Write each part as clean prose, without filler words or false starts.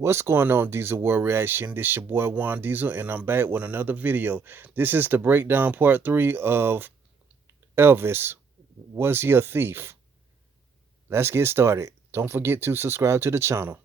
What's going on, Diesel World Reaction? This your boy Juan Diesel, and I'm back with another video. This is the breakdown part 3 of Elvis. Was he a thief? Let's get started. Don't forget to subscribe to the channel.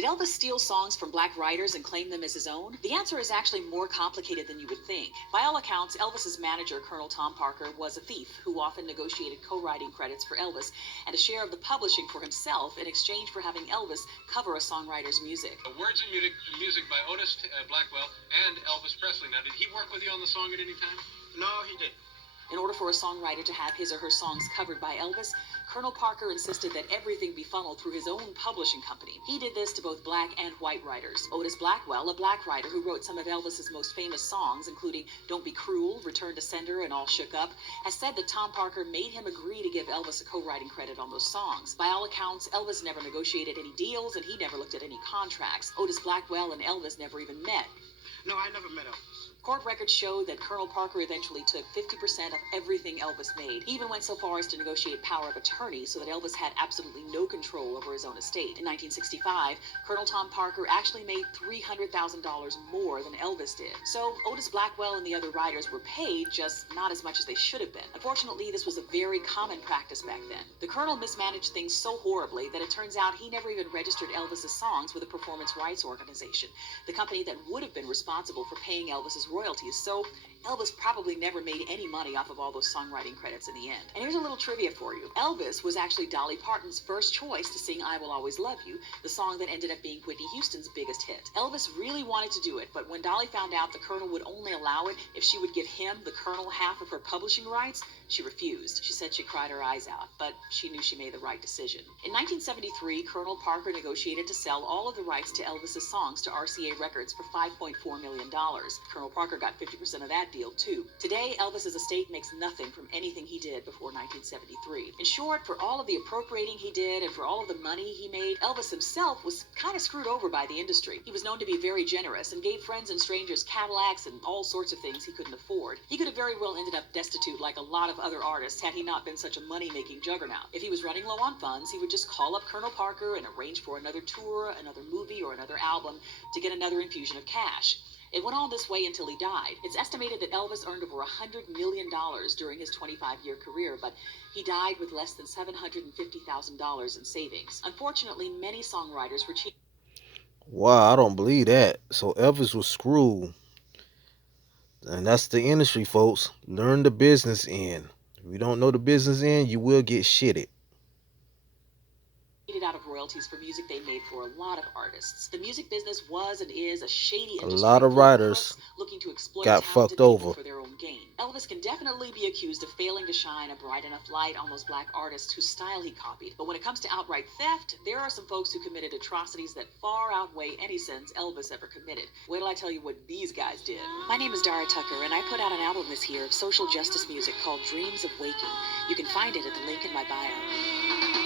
Did Elvis steal songs from black writers and claim them as his own? The answer is actually more complicated than you would think. By all accounts, Elvis's manager, Colonel Tom Parker, was a thief who often negotiated co-writing credits for Elvis and a share of the publishing for himself in exchange for having Elvis cover a songwriter's music. The words and music by Otis Blackwell and Elvis Presley. Now, did he work with you on the song at any time? No, he didn't. In order for a songwriter to have his or her songs covered by Elvis, Colonel Parker insisted that everything be funneled through his own publishing company. He did this to both black and white writers. Otis Blackwell, a black writer who wrote some of Elvis's most famous songs, including Don't Be Cruel, Return to Sender, and All Shook Up, has said that Tom Parker made him agree to give Elvis a co-writing credit on those songs. By all accounts, Elvis never negotiated any deals, and he never looked at any contracts. Otis Blackwell and Elvis never even met. No, I never met Elvis. Court records show that Colonel Parker eventually took 50% of everything Elvis made. He even went so far as to negotiate power of attorney so that Elvis had absolutely no control over his own estate. In 1965, Colonel Tom Parker actually made $300,000 more than Elvis did. So Otis Blackwell and the other writers were paid, just not as much as they should have been. Unfortunately, this was a very common practice back then. The Colonel mismanaged things so horribly that it turns out he never even registered Elvis's songs with a performance rights organization, the company that would have been responsible for paying Elvis's royalties. So Elvis probably never made any money off of all those songwriting credits in the end. And here's a little trivia for you. Elvis was actually Dolly Parton's first choice to sing I Will Always Love You, the song that ended up being Whitney Houston's biggest hit. Elvis really wanted to do it, but when Dolly found out the Colonel would only allow it if she would give him, the Colonel, half of her publishing rights, she refused. She said she cried her eyes out, but she knew she made the right decision. In 1973, Colonel Parker negotiated to sell all of the rights to Elvis's songs to RCA Records for $5.4 million. Colonel Parker got 50% of that deal too. Today, Elvis's estate makes nothing from anything he did before 1973. In short, for all of the appropriating he did and for all of the money he made, Elvis himself was kind of screwed over by the industry. He was known to be very generous and gave friends and strangers Cadillacs and all sorts of things he couldn't afford. He could have very well ended up destitute like a lot of other artists had he not been such a money-making juggernaut. If he was running low on funds, he would just call up Colonel Parker and arrange for another tour, another movie, or another album to get another infusion of cash. It went on this way until he died. It's estimated that Elvis earned over $100 million during his 25-year career, but he died with less than $750,000 in savings. Unfortunately, many songwriters were cheap. Wow, I don't believe that. So Elvis was screwed. And that's the industry, folks. Learn the business end. If you don't know the business end, you will get shitted Out of royalties for music they made for a lot of artists. The music business was and is a shady a industry lot of full of writers crooks looking to exploit got talented fucked people over. for their own gain. Elvis can definitely be accused of failing to shine a bright enough light on those black artists whose style he copied. But when it comes to outright theft, there are some folks who committed atrocities that far outweigh any sins Elvis ever committed. Wait till I tell you what these guys did. My name is Dara Tucker, and I put out an album this year of social justice music called Dreams of Waking. You can find it at the link in my bio.